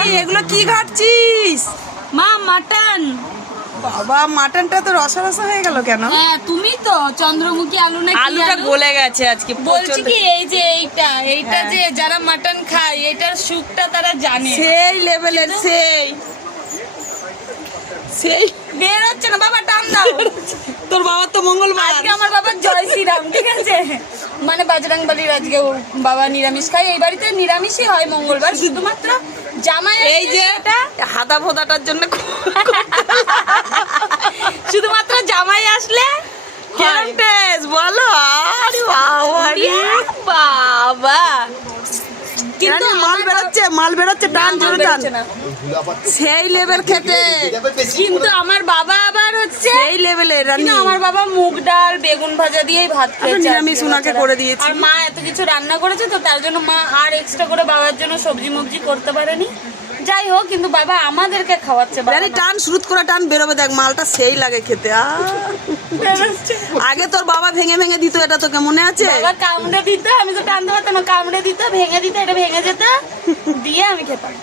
এগুলো কি ঘাটছিস? মা মাটন। বাবা মাটনটা তো রসা রসা হয়ে গেল কেন? হ্যাঁ তুমি তো চন্দ্রমুখী আলু না কি আলুটা আলু? গলে গেছে আজকে বলছি প্রচন্ড। কি এই যে এইটা হ্যাঁ। যে যারা মাটন খায় এটার সুখটা তারা জানে। সেই লেভেলের সেই সেই বের হচ্ছে না বাবা, টান দাও। তোর বাবার তো মঙ্গলবার। আজকে আমার বাবার জয় শ্রীরাম, ঠিক আছে? মানে বাজরংবলীর আজকে ওর বাবা নিরামিষ খায়। এই বাড়িতে নিরামিষই হয় মঙ্গলবার, শুধুমাত্র জামাই এই যে হাদা ফোদাটার জন্য শুধুমাত্র জামাই আসলে কেমন টেস্ট বলো? আরে বাবা রে বাবা, কিন্তু মাল বেরোচ্ছে টান জোরে টান সেই লেভেল খেতে। কিন্তু আমার বাবা আবার হচ্ছে সেই লেভেলের রান্না। কিন্তু আমার বাবা মুগ ডাল বেগুন ভাজা দিয়েই ভাত খেয়েছে। নিরামিষ উনাকে করে দিয়েছি। আর মা এত কিছু রান্না করেছে তো তার জন্য মা আর এক্সট্রা করে বাবার জন্য সবজি মবজি করতে পারেনি। যাই হোক, কিন্তু বাবা আমাদেরকে খাওয়াচ্ছে। জানি টান শুরুত করে টান বেরোবে, দেখ মালটা সেই লাগে খেতে। আগে তোর বাবা ভেঙে ভেঙে দিত, এটা তোকে মনে আছে? বাবা কামড়ে দিত, আমি তো টানতে পারতাম না, কামড়ে দিত, ভেঙে দিত, এটা ভেঙে যেত, দিয়ে আমি খেতাম।